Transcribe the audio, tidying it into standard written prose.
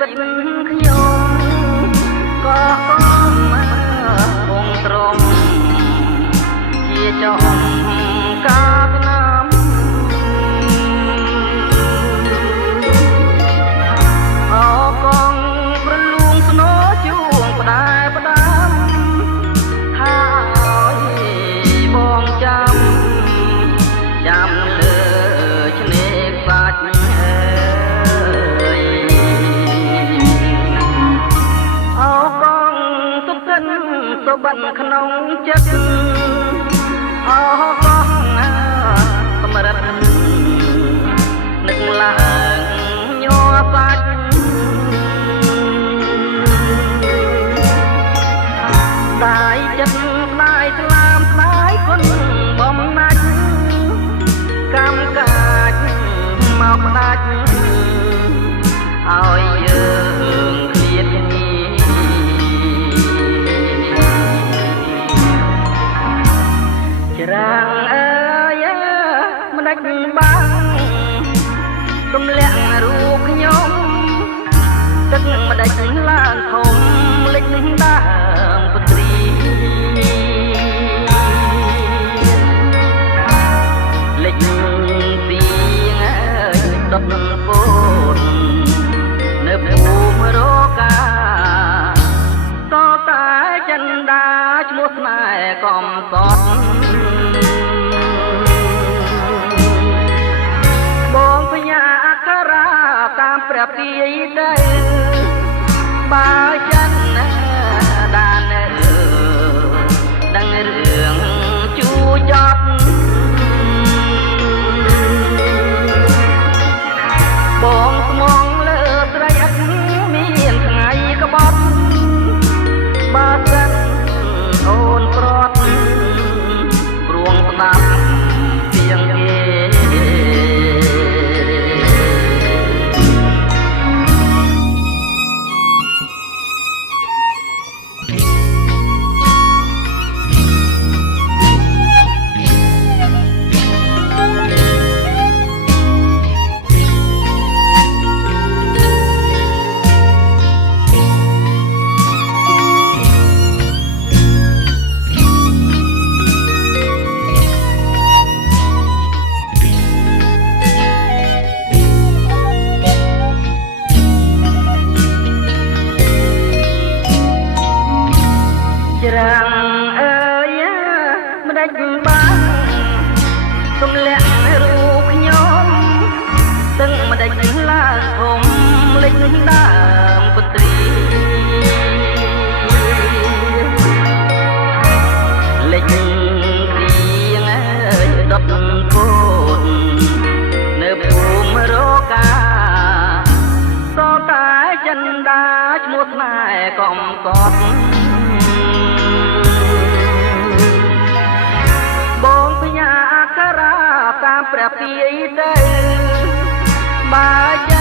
វិតខ្ញុំក៏មកគង់ត្រង់ជាចំកាបណាំអកងប្រលួងស្នោជួងផ្ដែផ្ដាំហើយបងចាំលើឆ្នេរខ្សាច់សុបិនក្នុងចិត្តអកងសម្រិតនឹកឡើងញ័របាច់ដាយចិត្តដាយស្លាមដាយគុណបំណាច់កម្មកាចមកផ្ដាច់ឲ្យយើងឃ្លាតគ្នារាងអើយមិនដាច់បាំងទម្លាក់រូបខ្ញុំទឹកមិនដាច់ឡើងធំលិចដើមពទ្រីលិចពីងដុតនឹងពូននៅភូមិរកាតតែចិនដាឈ្មោះស្នេហ៍កំសត់តាមព្រះពីទៅបើចិនដានដឹងរឿងជួចប់បងស្មងលើស្រីអត់មានថ្ងៃក្បត់បើសិនអូនប្រត់ព្រួងស្ដាប់ពីងគេរាងអើយមិនដាច់បាំងទម្លាក់រូបខ្ញុំទឹកមិនដាច់ឡើងធំលិចដើមពទ្រីលិចពីងដុតពូននៅភូមិរកាតតែចិនដាឈ្មោះស្នេហ៍កំសត់បងផ្ញើអក្សរាតាមព្រះពីទៅបើ